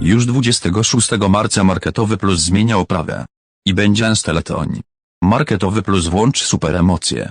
Już 26 marca Marketowy Plus zmienia oprawę. I będzie Ensteleton. Marketowy Plus włącz super emocje.